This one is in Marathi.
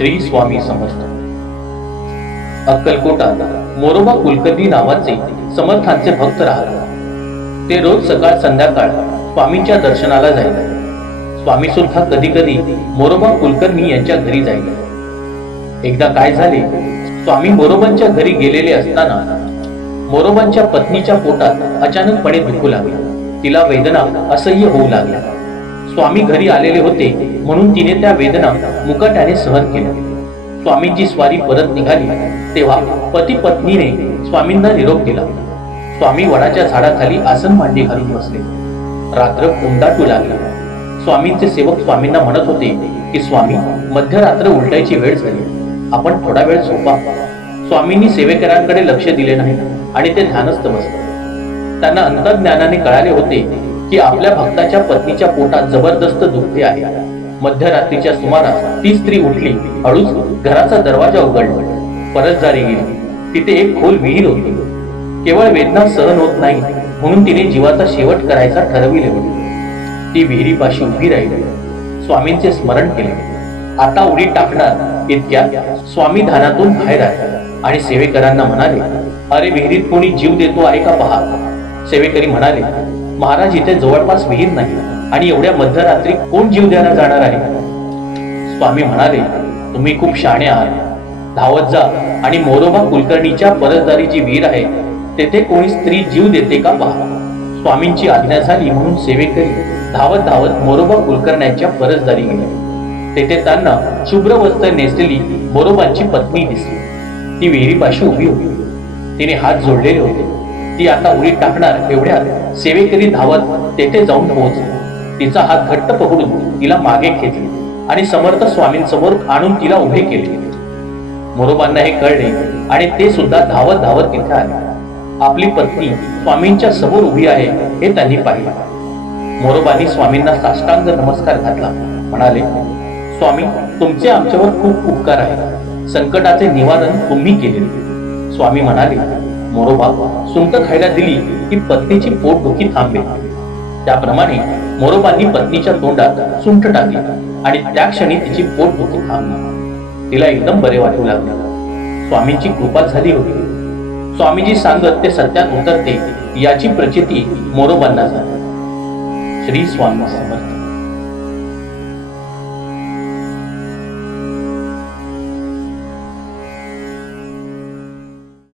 श्री स्वामी समर्थ। अक्कलकोटात मोरोबा कुलकर्णी नावाचे समर्थांचे भक्त राहत। ते रोज सकाळ संध्याकाळ स्वामींच्या दर्शनाला जायचे। स्वामी सुद्धा कधी कधी मोरोबा कुलकर्णी यांच्या घरी जायचे। एकदा काय झाले, स्वामी मोरोबांच्या घरी गेलेले असताना मोरोबांच्या पत्नीच्या पोटात अचानकपणे दुखू लागले। तिला वेदना असह्य होऊ लागल्या। स्वामी घरी आलेले होते म्हणून तिने त्या वेदना मुकाट्याने सहन केल्या। स्वामींची स्वारी परत निघाली तेव्हा पती पत्नीने स्वामींना निरोप दिला। स्वामी वडाच्या झाडाखाली आसन मांडी घालून बसले। रात्र कोंडाटू लागली। स्वामींचे सेवक स्वामींना म्हणत होते की स्वामी, मध्यरात्र उलटायची वेळ झाली, आपण थोडा वेळ झोपा। स्वामींनी सेवेकरांकडे लक्ष दिले नाही आणि ते ध्यानस्थ बसले। त्यांना अंतर्ज्ञानाने कळाले होते की आपल्या भक्ताच्या पत्नीच्या पोटात जबरदस्त दुखते आहे। मध्यरात्रीच्या सुमारास ती स्त्री उठली, हळूच घराचा दरवाजा उघडला, परतजारी गेली। तिथे एक खोल विहीर होती। केवळ वेदना सहन होत नाही म्हणून तिने जीवाचा शेवट करायचा ठरविले होते। ती विहिरीपाशी उभी राहिली, स्वामींचे स्मरण केले। आता उडी टाकणार इतक्यात स्वामी ध्यानातून बाहेर आले आणि सेवेकरांना म्हणाले, अरे विहिरीत कोणी जीव देतो आहे का पहा। सेवेकरी म्हणाले, महाराज, इथे जवळपास विहीर नाही आणि एवढ्या मध्यरात्री कोण जीव द्यायला जाणार आहे। स्वामी म्हणाले, तुम्ही खूप शहाणे आहात, धावत जा आणि मोरोबा कुलकर्णीच्या परतदारीची विहीर आहे, तेथे कोणी स्त्री जीव देते का पहा। स्वामींची आज्ञा झाली म्हणून सेवेकरी धावत धावत मोरोबा कुलकर्ण्यांच्या परतदारी गेले। तेथे त्यांना शुभ्र वस्त्र नेसलेली मोरोबांची पत्नी दिसली। ती विहिरीपाशी उभी होती, तिने हात जोडलेले होते। ती आता उडी टाकणार एवढ्यात सेवेकरी धावत तेथे जाऊन पोहोचले। तिचा हात घट्ट पकडून तिला मागे खेचले आणि समर्थ स्वामींसमोर आणून तिला उभे केले। मोरोबांना हे कळले आणि ते सुद्धा धावत धावत तिथे आले। आपली पत्नी स्वामींच्या समोर उभी आहे हे त्यांनी पाहिले। मोरोबांनी स्वामींना साष्टांग नमस्कार घातला, म्हणाले, स्वामी, तुमचे आमच्यावर खूप उपकार आहे, संकटाचे निवारण तुम्ही केले। स्वामी म्हणाले, मोरोबा, सुंठ खायला दिली की पत्नीची पोटदुखी थांबे। त्याप्रमाणे मोरोबांनी पत्नीच्या तोंडात सुंठ टाकली आणि त्या क्षणी तिची पोटदुखी थांबली। तिला एकदम बरे वाटू लागले। स्वामींची कृपा झाली होती। स्वामीजी सांगत ते सत्यात उतरते याची प्रचिती मोरोबांना झाली। श्री स्वामी समर्थ।